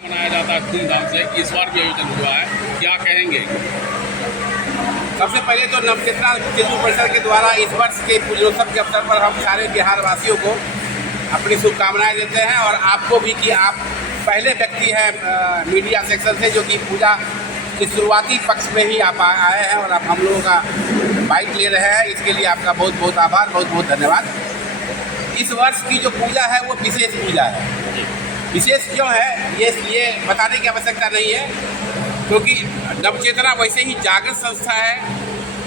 मनाया जाता है धूमधाम से, इस बार भी आयोजन हुआ है, क्या कहेंगे? सबसे पहले तो नवचेतना चित्रकूट परिषद के द्वारा इस वर्ष के पूजोत्सव के अवसर पर हम सारे बिहार वासियों को अपनी शुभकामनाएं देते हैं और आपको भी कि आप पहले व्यक्ति हैं मीडिया सेक्शन से जो कि पूजा के शुरुआती पक्ष में ही आप आए हैं और आप हम लोगों का बाइट ले रहे हैं। इसके लिए आपका बहुत बहुत आभार, बहुत बहुत धन्यवाद। इस वर्ष की जो पूजा है वो विशेष पूजा है। विशेष क्यों है ये बताने की आवश्यकता नहीं है, क्योंकि नवचेतना वैसे ही जागृत संस्था है।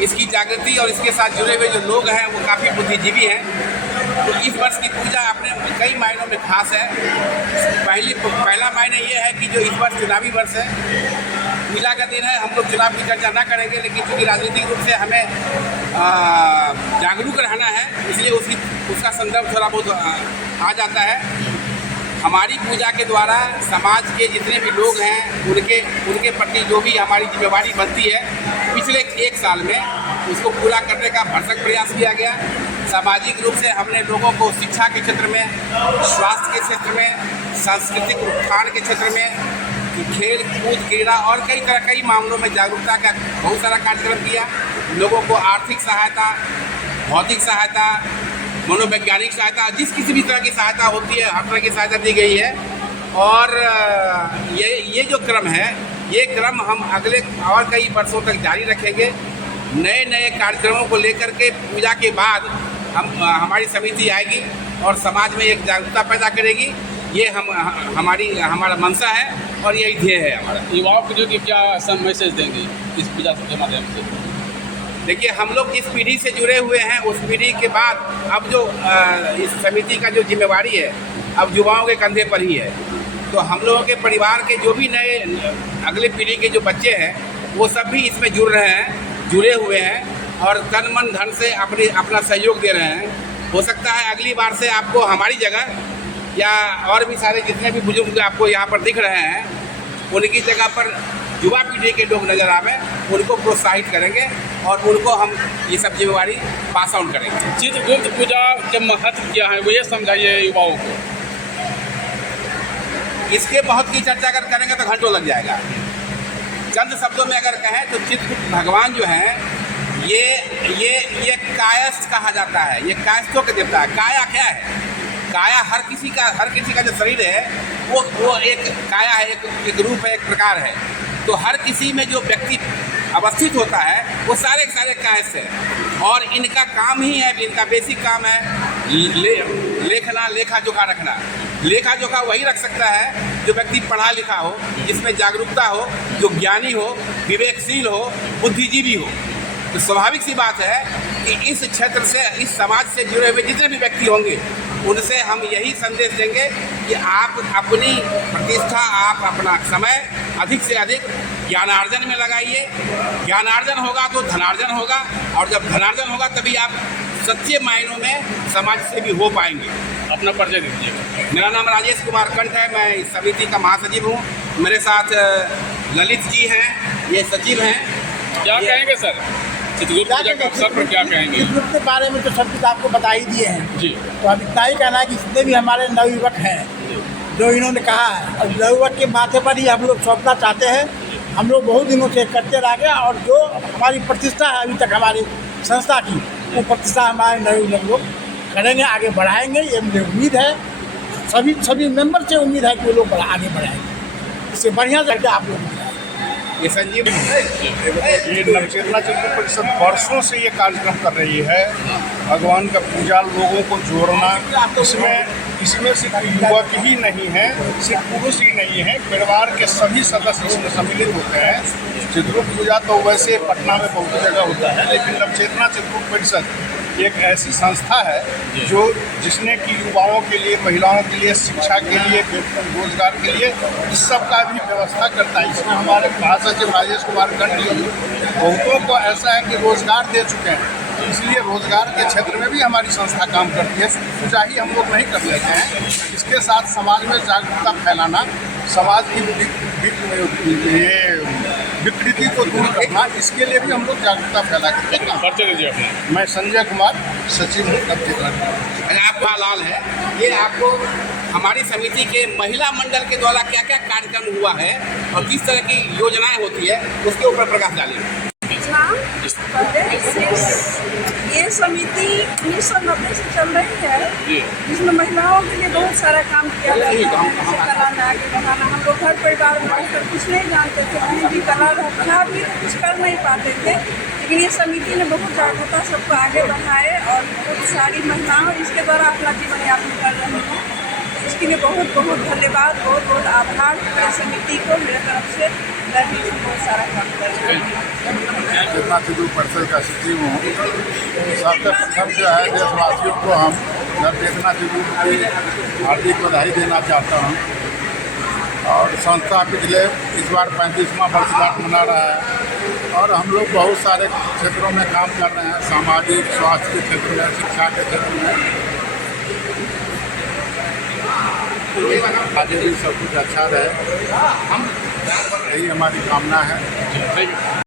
इसकी जागृति और इसके साथ जुड़े हुए जो लोग हैं वो काफ़ी बुद्धिजीवी हैं। तो इस वर्ष की पूजा अपने कई मायनों में खास है। पहला मायने ये है कि जो इस वर्ष चुनावी वर्ष है, पूजा का दिन है, हम लोग चुनाव की चर्चा ना करेंगे, लेकिन चूँकि राजनीतिक रूप से हमें जागरूक रहना है, इसलिए उसका संदर्भ थोड़ा बहुत आ जाता है। हमारी पूजा के द्वारा समाज के जितने भी लोग हैं उनके प्रति जो भी हमारी जिम्मेवारी बनती है, पिछले एक साल में उसको पूरा करने का भरसक प्रयास किया गया। सामाजिक रूप से हमने लोगों को शिक्षा के क्षेत्र में, स्वास्थ्य के क्षेत्र में, सांस्कृतिक उत्थान के क्षेत्र में, खेल कूद क्रीड़ा और कई मामलों में जागरूकता का बहुत सारा कार्यक्रम किया। लोगों को आर्थिक सहायता, भौतिक सहायता, मनोवैज्ञानिक सहायता, जिस किसी भी तरह की सहायता होती है हर तरह की सहायता दी गई है। और ये जो क्रम है, ये क्रम हम अगले और कई वर्षों तक जारी रखेंगे। नए नए कार्यक्रमों को लेकर के पूजा के बाद हमारी समिति आएगी और समाज में एक जागरूकता पैदा करेगी। ये हमारा मंशा है और यही ध्येय है हमारा। युवाओं को जो कि क्या मैसेज देंगे इस पूजा के माध्यम से? देखिए, हम लोग जिस पीढ़ी से जुड़े हुए हैं उस पीढ़ी के बाद अब जो इस समिति का जो जिम्मेवारी है अब युवाओं के कंधे पर ही है। तो हम लोगों के परिवार के जो भी नए अगले पीढ़ी के जो बच्चे हैं वो सब भी इसमें जुड़े हुए हैं और तन मन धन से अपना सहयोग दे रहे हैं। हो सकता है अगली बार से आपको हमारी जगह या और भी सारे जितने भी बुजुर्ग आपको यहाँ पर दिख रहे हैं उनकी जगह पर युवा पीढ़ी के लोग नजर आवे, उनको प्रोत्साहित करेंगे और उनको हम ये सब जिम्मेवारी पास ऑन करेंगे। चित्रगुप्त पूजा के महत्व क्या है वो ये समझाइए युवाओं को। इसके बहुत की चर्चा अगर करेंगे तो घंटों लग जाएगा। चंद शब्दों में अगर कहें तो चित्रगुप्त भगवान जो हैं ये कायस्थ कहा जाता है। ये कायस्थों के देवता है। काया क्या है? काया हर किसी का जो शरीर है वो एक काया है, एक रूप है, एक प्रकार है। तो हर किसी में जो व्यक्ति अवस्थित होता है वो सारे के सारे कायस्थ है और इनका काम ही है, इनका बेसिक काम है लेखना, लेखा जोखा रखना। लेखा जोखा वही रख सकता है जो व्यक्ति पढ़ा लिखा हो, जिसमें जागरूकता हो, जो ज्ञानी हो, विवेकशील हो, बुद्धिजीवी हो। तो स्वाभाविक सी बात है कि इस क्षेत्र से, इस समाज से जुड़े हुए जितने भी व्यक्ति होंगे उनसे हम यही संदेश देंगे कि आप अपनी प्रतिष्ठा, आप अपना समय अधिक से अधिक ज्ञानार्जन में लगाइए। ज्ञानार्जन होगा तो धनार्जन होगा और जब धनार्जन होगा तभी आप सच्चे मायनों में समाज से भी हो पाएंगे। अपना परिचय दीजिए। मेरा नाम राजेश कुमार कंठ है, मैं इस समिति का महासचिव हूँ। मेरे साथ ललित जी हैं, ये सचिव हैं। क्या कहेंगे सर चित्रगुप्त पूजा के अवसर पर, क्या कहेंगे? चित्रगुप्त के बारे में तो सब कुछ आपको बता ही दिए हैं जी। तो अब इतना ही कहना है कि जितने भी हमारे नवयुवक हैं जो इन्होंने कहा है, और नवयुवक के माथे पर ही हम लोग सौंपना चाहते हैं। हम लोग बहुत दिनों से करते रह गए और जो हमारी प्रतिष्ठा है अभी तक हमारी संस्था की, वो प्रतिष्ठा हमारे नवयुवक लोग करेंगे, आगे बढ़ाएंगे। ये मुझे उम्मीद है, सभी मेंबर से उम्मीद है कि वो लोग आगे बढ़ाएंगे। इससे बढ़िया करके आप लोग ये संजीव ये नवचेतना चित्रकूट परिषद वर्षों से ये कार्यक्रम कर रही है। भगवान का पूजा, लोगों को जोड़ना, इसमें सिर्फ युवक ही नहीं है, सिर्फ पुरुष ही नहीं है, परिवार के सभी सदस्य इसमें सम्मिलित होते हैं। चित्रकूट पूजा तो वैसे पटना में बहुत जगह होता है, लेकिन नवचेतना चित्रकूट परिषद एक ऐसी संस्था है जिसने कि युवाओं के लिए, महिलाओं के लिए, शिक्षा के लिए, रोजगार के लिए इस सब का भी व्यवस्था करता है। इसमें हमारे महासचिव राजेश कुमार कंठ बहुतों को ऐसा है कि रोजगार दे चुके हैं, इसलिए रोजगार के क्षेत्र में भी हमारी संस्था काम करती है। पूजा ही हम लोग नहीं कर लेते हैं, इसके साथ समाज में जागरूकता फैलाना, समाज की ये विकृति को दूर करना, इसके लिए भी हम लोग जागरूकता फैला करते हैं। परिचय दीजिए अपना। मैं संजय कुमार, सचिव हूँ नवचेतना। आपका लाल है, ये आपको हमारी समिति के महिला मंडल के द्वारा क्या क्या कार्यक्रम हुआ है और किस तरह की योजनाएं होती है उसके ऊपर प्रकाश डालिए। हाँ, ये समिति 1990 से चल रही है, जिसमें महिलाओं के लिए बहुत सारा काम किया जाता है। जैसे कला में आगे बढ़ाना, हम लोग घर परिवार में रहकर कुछ नहीं जानते थे, कहीं भी कला था भी कुछ कर नहीं पाते थे, लेकिन ये समिति ने बहुत जागरूकता सबको आगे बढ़ाए और बहुत सारी महिलाओं इसके द्वारा अपना जीवन यापन कर रही हैं। इसके लिए बहुत बहुत धन्यवाद, बहुत बहुत आभार पूरी समिति को मेरे तरफ से। मैं भी इसमें बहुत सारा काम कर रही हूँ। चेतना शिविर परिषद का सचिव हूँ। सबसे प्रथम जो है देशवासियों को हम नवचेतना शिविर की हार्दिक बधाई देना चाहता हूँ। और संस्था पिछले इस बार 35वां वर्षगांठ मना रहा है और हम लोग बहुत सारे क्षेत्रों में काम कर रहे हैं, सामाजिक, स्वास्थ्य के क्षेत्र में, शिक्षा के क्षेत्र में। आगे भी सब कुछ अच्छा रहे, यही हमारी कामना है।